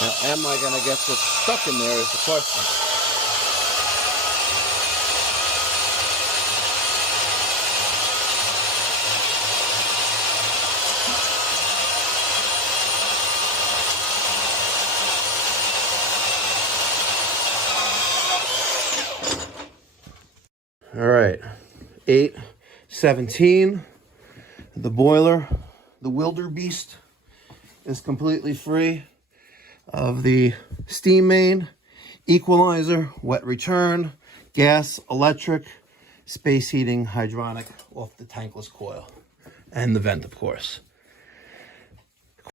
Now, am I going to get this stuck in there is the question. All right, 8:17. The boiler, the Wildebeest, is completely free of the steam main, equalizer, wet return, gas, electric, space heating, hydronic off the tankless coil, and the vent, of course.